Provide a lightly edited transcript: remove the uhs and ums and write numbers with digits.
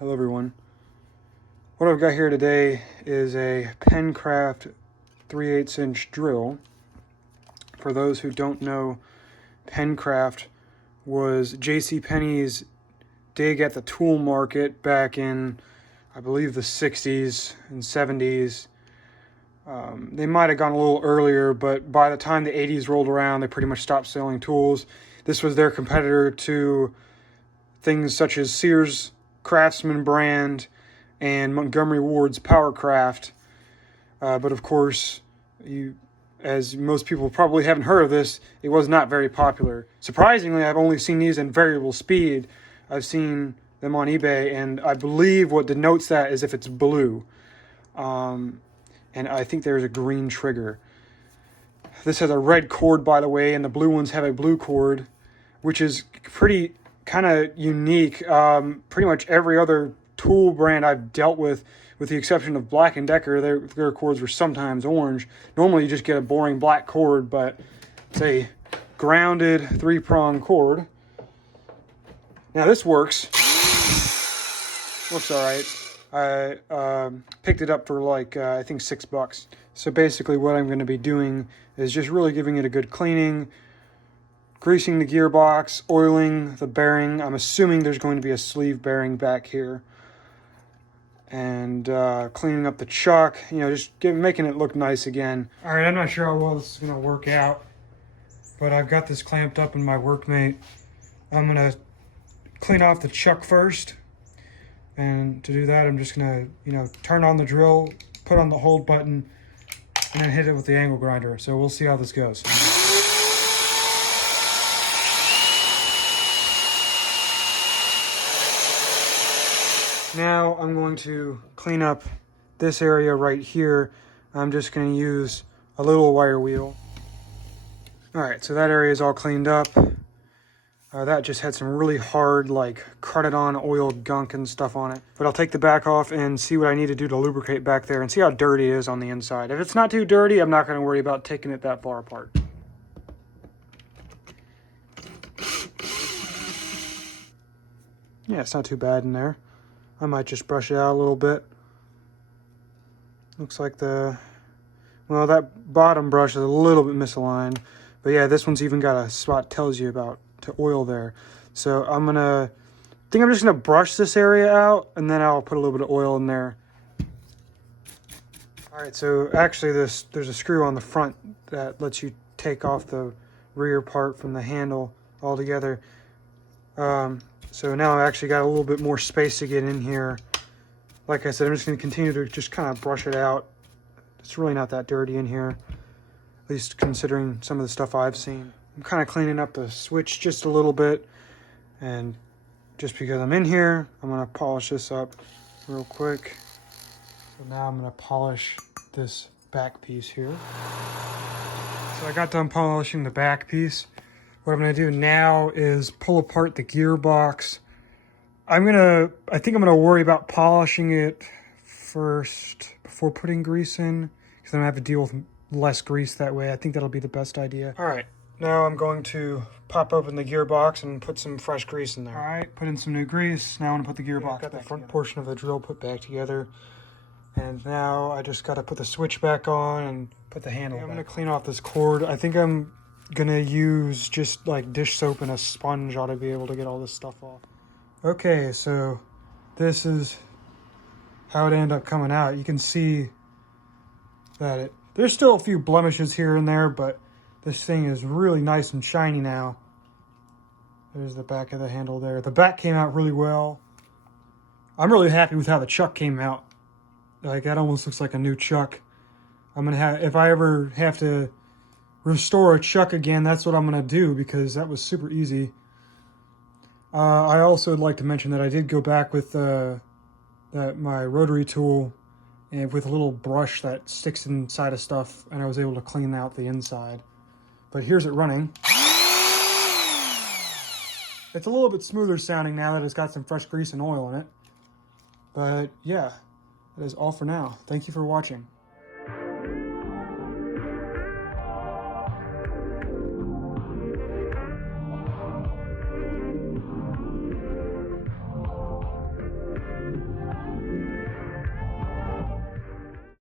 Hello everyone. What I've got here today is a Penncraft 3/8 inch drill. For those who don't know, Penncraft was JCPenny's dig at the tool market back in, I believe, the 60s and 70s. They might have gone a little earlier, but by the time the 80s rolled around, they pretty much stopped selling tools. This was their competitor to things such as Sears Craftsman brand and Montgomery Ward's Powercraft. But of course, as most people probably haven't heard of this, it was not very popular. Surprisingly, I've only seen these in variable speed. I've seen them on eBay, and I believe what denotes that is if it's blue. And I think there's a green trigger. This has a red cord, by the way, and the blue ones have a blue cord, which is pretty kind of unique. Pretty much every other tool brand I've dealt with the exception of Black & Decker, their cords were sometimes orange. Normally you just get a boring black cord, but it's a grounded 3-prong cord. Now this works. Looks all right. I picked it up for like, I think $6. So basically what I'm going to be doing is just really giving it a good cleaning, greasing the gearbox, oiling the bearing. I'm assuming there's going to be a sleeve bearing back here. And cleaning up the chuck, just making it look nice again. All right, I'm not sure how well this is going to work out, but I've got this clamped up in my Workmate. I'm going to clean off the chuck first. And to do that, I'm just going to, turn on the drill, put on the hold button, and then hit it with the angle grinder. So we'll see how this goes. Now I'm going to clean up this area right here. I'm just going to use a little wire wheel. All right, so that area is all cleaned up. That just had some really hard, like, cut-it-on oiled gunk and stuff on it. But I'll take the back off and see what I need to do to lubricate back there and see how dirty it is on the inside. If it's not too dirty, I'm not going to worry about taking it that far apart. Yeah, it's not too bad in there. I might just brush it out a little bit. Looks like that bottom brush is a little bit misaligned. But yeah, this one's even got a spot tells you about to oil there. So I'm just gonna brush this area out, and then I'll put a little bit of oil in there. All right, so actually there's a screw on the front that lets you take off the rear part from the handle altogether. So now I've actually got a little bit more space to get in here. Like I said, I'm just going to continue to just kind of brush it out. It's really not that dirty in here, at least considering some of the stuff I've seen. I'm kind of cleaning up the switch just a little bit, and just because I'm in here, I'm going to polish this up real quick. So now I'm going to polish this back piece here. So I got done polishing the back piece. What I'm going to do now is pull apart the gearbox. I think I'm going to worry about polishing it first before putting grease in, because then I have to deal with less grease that way. I think that'll be the best idea. All right, now I'm going to pop open the gearbox and put some fresh grease in there. All right, put in some new grease. Now I'm going to put the gearbox back. Got the front portion of the drill put back together. And now I just got to put the switch back on and put the handle back. I'm going to clean off this cord. I think I'm gonna use just like dish soap and a sponge ought to be able to get all this stuff off. Okay, so this is how it ended up coming out. You can see that there's still a few blemishes here and there, but this thing is really nice and shiny now. There's the back of the handle there. The back came out really well. I'm really happy with how the chuck came out. Like, that almost looks like a new chuck. If I ever have to restore a chuck again, that's what I'm going to do, because that was super easy. I also would like to mention that I did go back with my rotary tool and with a little brush that sticks inside of stuff, and I was able to clean out the inside. But here's it running. It's a little bit smoother sounding now that it's got some fresh grease and oil in it. But yeah, that is all for now. Thank you for watching.